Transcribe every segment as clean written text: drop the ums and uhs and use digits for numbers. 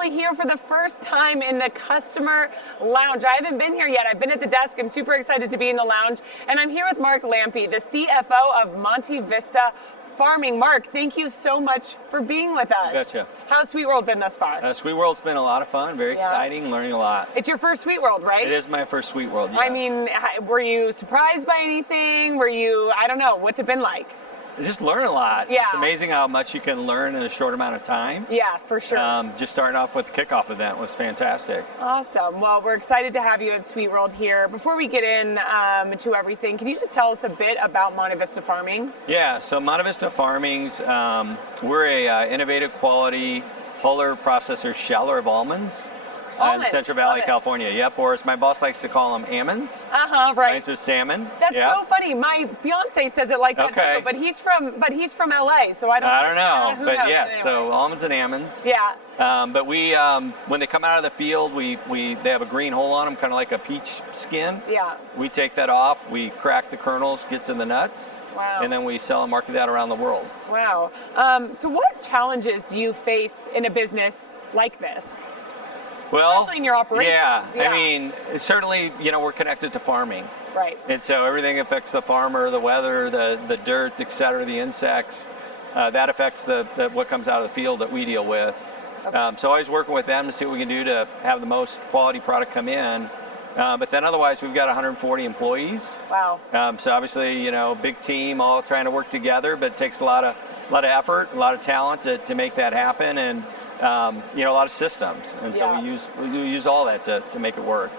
actually here for the first time in the customer lounge. I haven't been here yet. I've been at the desk. I'm super excited to be in the lounge. And I'm here with Mark Lampe, the CFO of Monte Vista Farming. Mark, thank you so much for being with us. Gotcha. How's SuiteWorld been thus far? SuiteWorld's been a lot of fun, very exciting, learning a lot. It's your first SuiteWorld, right? It is my first SuiteWorld, yes. I mean, were you surprised by anything? Were you, I don't know, what's it been like? Just learn a lot. Yeah. It's amazing how much you can learn in a short amount of time. Yeah, for sure. Just starting off with the kickoff event was fantastic. Awesome. Well, we're excited to have you at SuiteWorld here. Before we get in to everything, can you just tell us a bit about Monte Vista Farming? Yeah, so Monte Vista Farming's, we're a innovative quality huller, processor, sheller of almonds. In Central Valley, California. Yep, or as my boss likes to call them, almonds. Right. So salmon. That's so funny. My fiance says it like that too, but he's from LA, so I don't know. But knows, yes, anyway. so almonds and almonds. Yeah. But we, when they come out of the field, they have a green hole on them, kind of like a peach skin. Yeah. We take that off, we crack the kernels, get to the nuts, and then we sell and market that around the world. Wow. So what challenges do you face in a business like this? Well, especially in your operations. Yeah, I mean, certainly, we're connected to farming. Right. And so everything affects the farmer, the weather, the dirt, et cetera, the insects. That affects what comes out of the field that we deal with. Okay. So always working with them to see what we can do to have the most quality product come in. But then otherwise, we've got 140 employees. Wow. So obviously, big team, all trying to work together, but it takes a lot of effort, a lot of talent to make that happen, and a lot of systems. And so we use all that to make it work.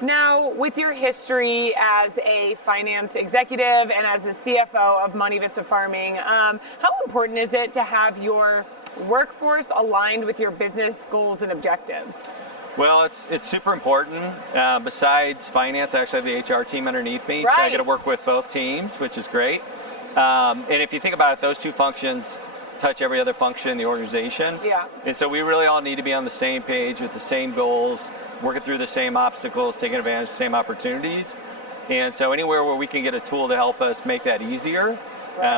Now, with your history as a finance executive and as the CFO of Monte Vista Farming, how important is it to have your workforce aligned with your business goals and objectives? Well, it's super important. Besides finance, I actually have the HR team underneath me, right. So I get to work with both teams, which is great. And if you think about it, those two functions touch every other function in the organization. Yeah. And so we really all need to be on the same page with the same goals, working through the same obstacles, taking advantage of the same opportunities. And so anywhere where we can get a tool to help us make that easier,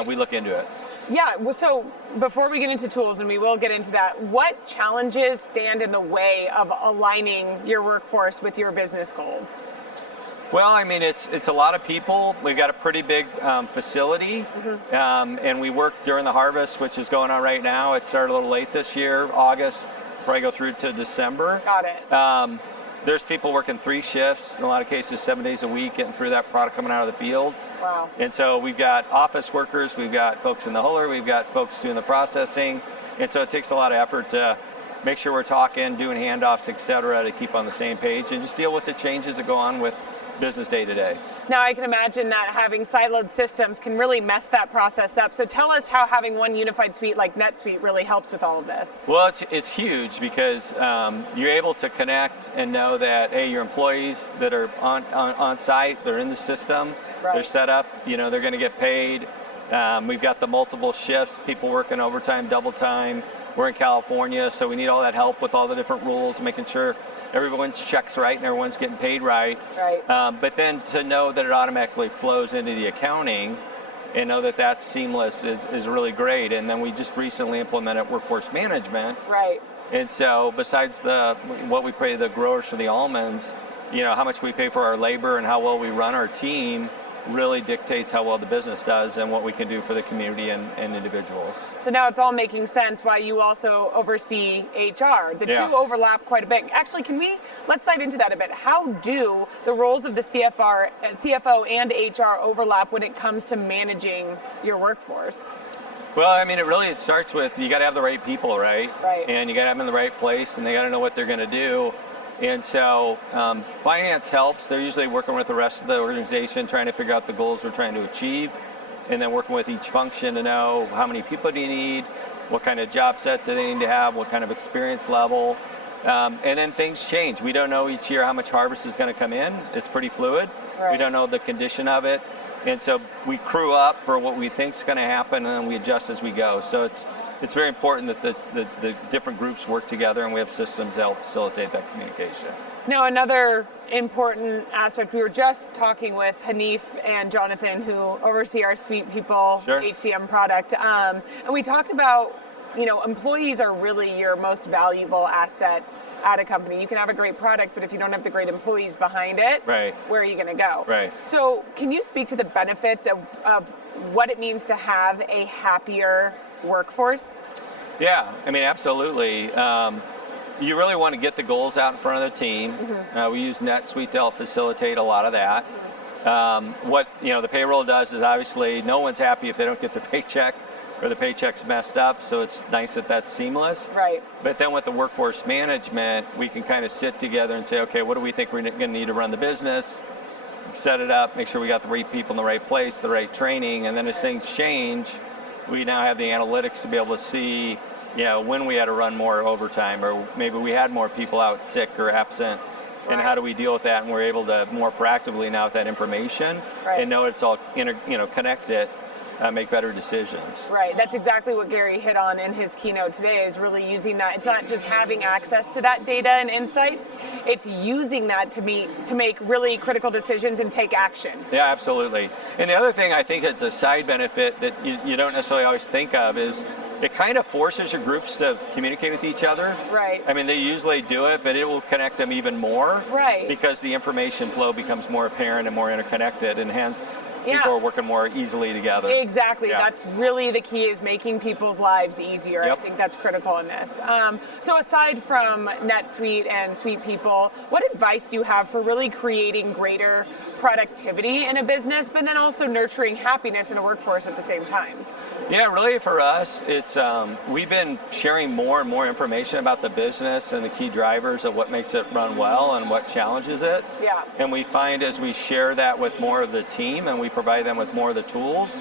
we look into it. Yeah, well, so before we get into tools, and we will get into that, what challenges stand in the way of aligning your workforce with your business goals? Well, I mean, it's a lot of people. We've got a pretty big facility, and we work during the harvest, which is going on right now. It started a little late this year, August, probably go through to December. Got it. There's people working 3 shifts, in a lot of cases 7 days a week, getting through that product coming out of the fields. Wow. And so we've got office workers, we've got folks in the huller, we've got folks doing the processing, and so it takes a lot of effort to make sure we're talking, doing handoffs, et cetera, to keep on the same page and just deal with the changes that go on with business day to day. Now, I can imagine that having siloed systems can really mess that process up. So tell us how having one unified suite like NetSuite really helps with all of this. Well, it's huge because you're able to connect and know that, hey, your employees that are on site, they're in the system, they're set up, they're going to get paid. We've got the multiple shifts, people working overtime, double time. We're in California, so we need all that help with all the different rules, making sure everyone's checks right and everyone's getting paid right. Right. But then to know that it automatically flows into the accounting and know that that's seamless is really great. And then we just recently implemented workforce management. Right. And so besides what we pay the growers for the almonds, how much we pay for our labor and how well we run our team really dictates how well the business does and what we can do for the community and individuals. So now it's all making sense why you also oversee HR. The two overlap quite a bit. Actually, let's dive into that a bit. How do the roles of the CFO and HR overlap when it comes to managing your workforce? Well, I mean, it starts with, you got to have the right people, right? Right. And you got to have them in the right place, and they got to know what they're going to do. And so finance helps. They're usually working with the rest of the organization, trying to figure out the goals we're trying to achieve, and then working with each function to know how many people do you need, what kind of job set do they need to have, what kind of experience level. And then things change. We don't know each year how much harvest is going to come in. It's pretty fluid. Right. We don't know the condition of it. And so we crew up for what we think is going to happen, and then we adjust as we go. So it's very important that the different groups work together, and we have systems that help facilitate that communication. Now, another important aspect, we were just talking with Hanif and Jonathan, who oversee our SuitePeople HCM product, and we talked about employees are really your most valuable asset at a company. You can have a great product, but if you don't have the great employees behind it, right, where are you going to go? Right. So can you speak to the benefits of what it means to have a happier workforce? Yeah, I mean, absolutely. You really want to get the goals out in front of the team. We use NetSuite to help facilitate a lot of that. What the payroll does is obviously no one's happy if they don't get their paycheck or the paycheck's messed up, so it's nice that that's seamless. Right. But then with the workforce management, we can kind of sit together and say, okay, what do we think we're going to need to run the business? Set it up, make sure we got the right people in the right place, the right training, and then as things change, we now have the analytics to be able to see, when we had to run more overtime, or maybe we had more people out sick or absent. And how do we deal with that? And we're able to more proactively now with that information and know it's all connected, make better decisions. Right. That's exactly what Gary hit on in his keynote today, is really using that. It's not just having access to that data and insights, it's using that to make really critical decisions and take action. Yeah, absolutely. And the other thing I think it's a side benefit that you don't necessarily always think of is it kind of forces your groups to communicate with each other. Right. I mean, they usually do it, but it will connect them even more. Right. Because the information flow becomes more apparent and more interconnected, and hence people are working more easily together. Exactly. Yeah. That's really the key, is making people's lives easier. Yep. I think that's critical in this. So aside from NetSuite and SuitePeople, what advice do you have for really creating greater productivity in a business, but then also nurturing happiness in a workforce at the same time? Yeah, really for us, it's we've been sharing more and more information about the business and the key drivers of what makes it run well and what challenges it. Yeah. And we find as we share that with more of the team and we provide them with more of the tools,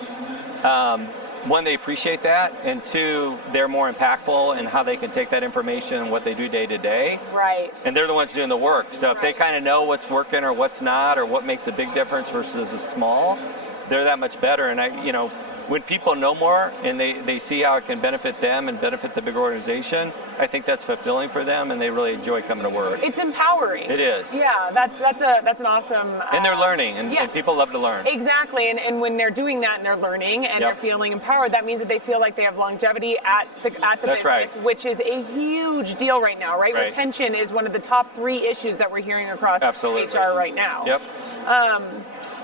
one, they appreciate that, and two, they're more impactful in how they can take that information and what they do day to day. Right. And they're the ones doing the work. So if they kind of know what's working or what's not, or what makes a big difference versus a small, they're that much better. And when people know more and they see how it can benefit them and benefit the big organization, I think that's fulfilling for them, and they really enjoy coming to work. It's empowering. It is. Yeah, that's an awesome. And they're learning, and people love to learn. Exactly, and when they're doing that and they're learning and they're feeling empowered, that means that they feel like they have longevity at the business, right. which is a huge deal right now, right? Retention is one of the top 3 issues that we're hearing across HR right now. Yep.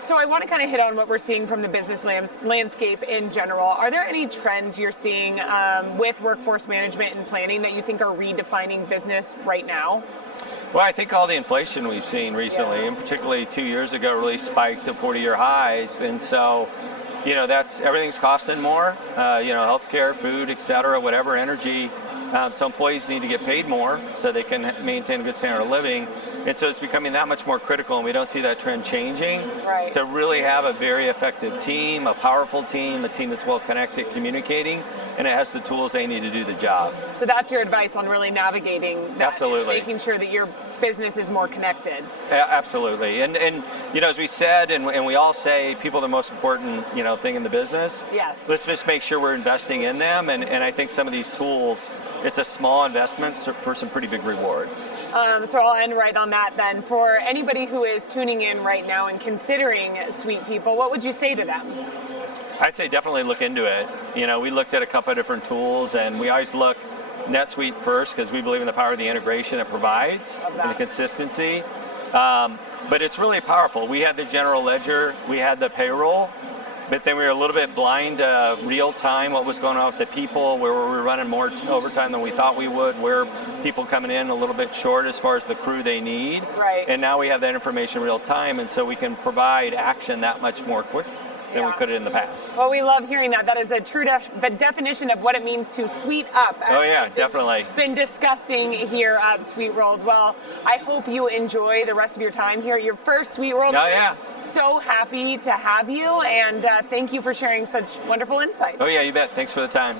So I want to kind of hit on what we're seeing from the business landscape in general. Are there any trends you're seeing with workforce management and planning that you think are redefining business right now? Well, I think all the inflation we've seen recently, and particularly 2 years ago, really spiked to 40-year highs. And so, that's everything's costing more, healthcare, food, et cetera, whatever, energy. So employees need to get paid more so they can maintain a good standard of living. And so it's becoming that much more critical, and we don't see that trend changing. Right. To really have a very effective team, a powerful team, a team that's well connected, communicating, and it has the tools they need to do the job. So that's your advice on really navigating that, Absolutely. making sure that your business is more connected. Absolutely. And as we said, and we all say, people are the most important thing in the business. Yes. Let's just make sure we're investing in them, and I think some of these tools, it's a small investment for some pretty big rewards. So I'll end right on that then. For anybody who is tuning in right now and considering SuitePeople, what would you say to them? I'd say definitely look into it. We looked at a couple of different tools, and we always look NetSuite first because we believe in the power of the integration it provides and the consistency. But it's really powerful. We had the general ledger, we had the payroll, but then we were a little bit blind to real time, what was going on with the people, where we were running more overtime than we thought we would, where people coming in a little bit short as far as the crew they need. Right. And now we have that information real time, and so we can provide action that much more quick than we could in the past. Well, we love hearing that. That is a true the definition of what it means to suite up. As definitely. Been discussing here at SuiteWorld. Well, I hope you enjoy the rest of your time here at your first SuiteWorld. Oh yeah. So happy to have you, and thank you for sharing such wonderful insights. Oh yeah, you bet. Thanks for the time.